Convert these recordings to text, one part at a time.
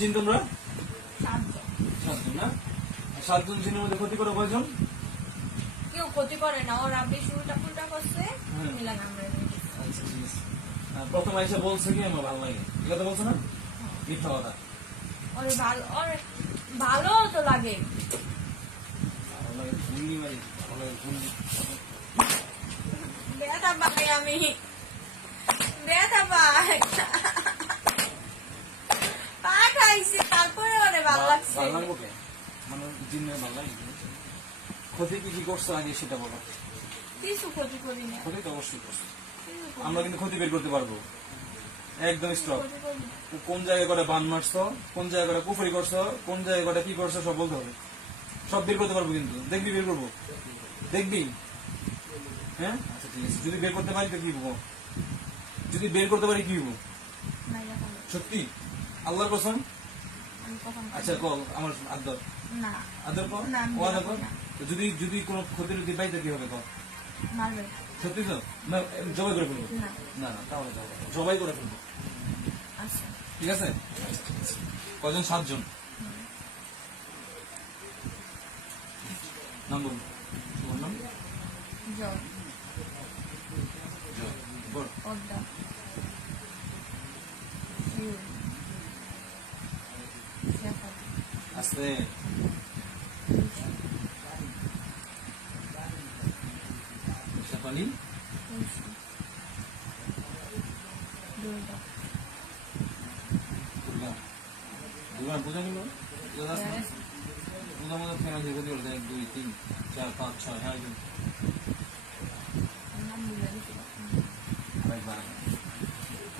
জিন তোমরা সাতজন। সাতজন না? সাতজন জিনের মধ্যে ক্ষতি করে কয়জন? কেউ ক্ষতি করে না, ওরা বেশি উল্টা পুল্টা করছে, মিলান আমরা আচ্ছা ঠিক আছে। প্রথম আইসা বলছে কি আমার ভালো লাগে, এই কথা বলছো না? মিথ্যা কথা। ওরে ভালো তো লাগে। ভালো লাগে ঘুমনি মারি, ভালো লাগে ঘুমনি। ব্যথা পাই আমি, ব্যথা পাই, পা খাইছি তারপরে ওরে ভালো লাগছে। ভালো লাগবো কে? মানে জিনের ভালো লাগে। ক্ষতি কি কি করছো আগে সেটা বলো। কিছু ক্ষতি করি না, ক্ষতি তো অবশ্যই করছো। আমরা কিন্তু ক্ষতি বের করতে পারবো, একদম স্টপ। কোন জায়গায় করে বান মারছো, কোন জায়গায় করে কুফরি করছো, কোন জায়গায় করে কি করছো সব বলতে হবে। সব বের করতে পারবো কিন্তু, দেখবি বের করবো, দেখবি। হ্যাঁ আচ্ছা ঠিক আছে। যদি বের করতে পারি তো কি হবো? যদি বের করতে পারি কি হবো? সত্যি আল্লাহর কসম? আচ্ছা কল আমার আদর না আদর কর, না, আমি ও আদর কর। না। যদি যদি কোনো ক্ষতি যদি পাইতে কি হবে কর? মারবে সত্যি তো? না জবাই করে ফেলবো। না। না না তাহলে জবাই করে ফেলবো। আচ্ছা ঠিক আছে। কজন? সাতজন। নাম বলুন। তোমার নাম? জল জয়। বল। পদ্মা শিউর শেফালি আস্তে। শেফালি। তুলসী দুর্গা দুর্গা। দুর্গা পূজা নিল। পূজা মতো ফেমাস দিয়ে ক্ষতি করতে 1 2 3 4 5 6 হ্যাঁ একজন। নাম ভুলে গেছি। আরেকবার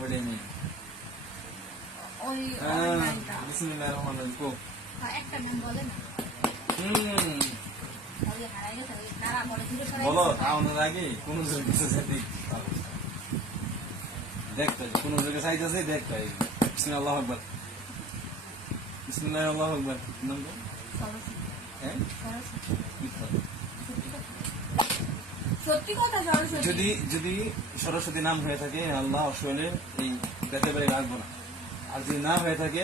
ওটাই নেই। ওই নামটা বিসমিল্লাহির রহমানির রহিম। কো। একটা নাম বলে না, ওই হারাই গেছে, ওই তারা বলে দূরে সরাই বলো গেছে। তাওনের আগে কোন জোর কিছু যেতে দেখতে কোন জায়গায় সাইজ আছে দেখতে। বিসমিল্লাহ আল্লাহু আকবার। বিসমিল্লাহ আল্লাহু আকবার। নাম তো সরস্বতী। হ্যাঁ সরস্বতী। মিথ্যা। সত্যি কথা সরস্বতী। যদি যদি সরস্বতী নাম হয়ে থাকে আল্লাহ আসলে এই বেতে বেড়ে রাখবো না। আর যদি না হয়ে থাকে,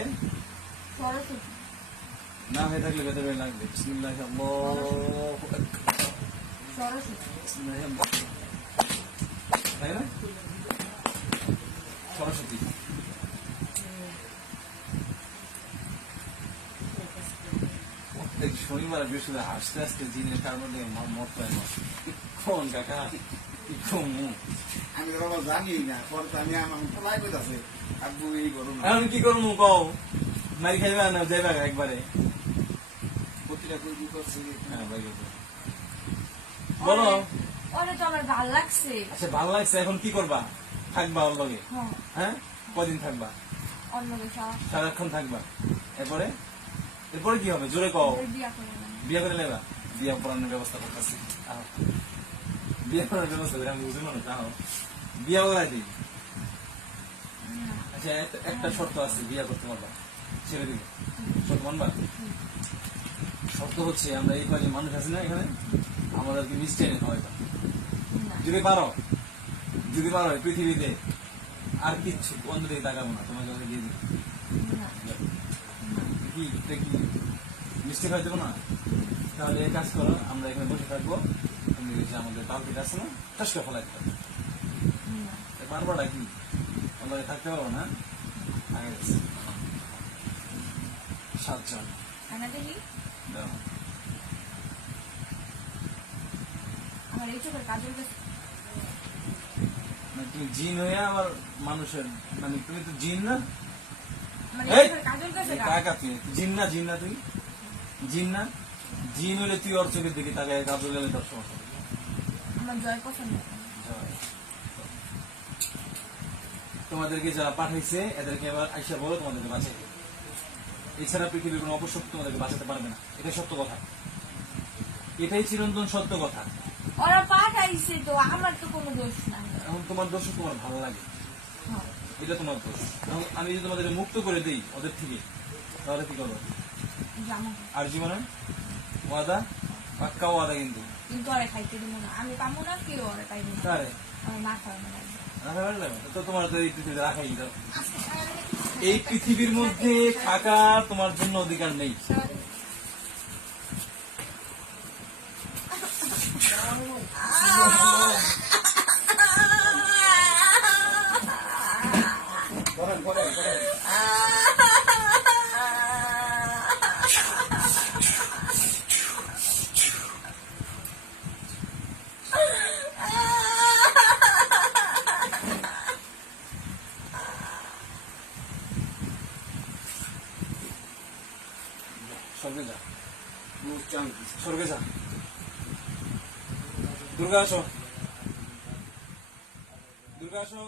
সরস্বতী না হয়ে থাকলে বেতে বেড়ে লাগবে। বিসমিল্লাহ আল্লাহু আকবার। সরস্বতী বিসমিল্লাহ আল্লাহ। তাই না? সরস্বতী। প্রত্যেক শনিবার বৃহস্পতিবার আস্তে আস্তে জিনের কারণে মত হয় না। কোন কাকা কি কম? আমি তো বাবা জানি না, পরে তো আমি আমার ফলাই করতেছে আব্বু এই করো না এখন কি করবো কও? মারি খাইবা না যাইবা একবারে? প্রতিটা কই কি করছে হ্যাঁ ভাই বলো। ওরে তো আমার ভাল লাগছে। আচ্ছা ভালো লাগছে, এখন কি করবা? থাকবা ওর লগে? হ্যাঁ হ্যাঁ কদিন থাকবা? অন্য বিষয় সারাক্ষণ থাকবা? এরপরে এরপরে কি হবে জোরে কও? বিয়া করে না। বিয়ে করে নেবা? বিয়ে পড়ানোর ব্যবস্থা করতেছি। বিয়ে করার ব্যবস্থা করে আমি বুঝি মানুষ আহ বিয়ে করাই দিই। আচ্ছা একটা শর্ত আছে, বিয়ে করতে পারবা, ছেড়ে দিবে। শর্ত মানবা? শর্ত হচ্ছে আমরা এই কয়েকজন মানুষ আছি না এখানে, আমাদেরকে মিষ্টি এনে খাওয়াইবা। যদি পারো, যদি পারো পৃথিবীতে আর কিচ্ছু অন্য দিকে তাকাবো না, তোমাকে আমি দিয়ে দিবো। কি এটা কি মিষ্টি খাওয়াই দেবো না? তাহলে এই কাজ করো, আমরা এখানে বসে থাকবো, তুমি যে আমাদের বালতিটা আছে না টাসকা ফেলাই দিতে পারবা কি? আমরা থাকতে পারবো না? আগে গেছে 7 জন। দাও। আমার এই চোখের কাজল গেছে। মানে তুমি জিন হয়ে আবার মানুষের, মানে তুমি তো জিন না? মানে এই! এই চোখের কাজল গেছে গা। কাকা তুই জিন না? জিন না তুই? জিন না? জিন হলে তুই ওর চোখের দিকে তাকায় কাজল গেলে তোর সমস্যা। আমার জয় পছন্দ। তোমাদেরকে যারা পাঠাইছে এদেরকে আবার আইসা বলো তোমাদেরকে বাঁচাইতে। এছাড়া পৃথিবীর কোনো অপশক্তি তোমাদেরকে বাঁচাতে পারবে না। এটাই সত্য কথা, এটাই চিরন্তন সত্য কথা। ওরা পাঠাইছে তো, আমার তো কোনো দোষ নাই। এখন তোমার দোষ তোমার ভালো লাগে, হ্যাঁ। এটা তোমার দোষ। এখন আমি যদি তোমাদের মুক্ত করে দিই ওদের থেকে, তাহলে কি করবো? জামা আর জীবনে ওয়াদা, পাক্কা ওয়াদা কিন্তু। কিন্তু ওরা খাইতে দিব না, আমি পাবো না, কেউ ওরা পাইবে না। তাহলে আমার মা খাওয়ানো লাগবে। রাখা পারলে তো তোমার তো এই পৃথিবীতে রাখাই দাও। আজকে সারাদিনে এই পৃথিবীর মধ্যে থাকা তোমার জন্য অধিকার নেই। করেন করেন করেন স্বর্গে যা, মুখ চান স্বর্গে যা। দুর্গা আসো, দুর্গা আসো।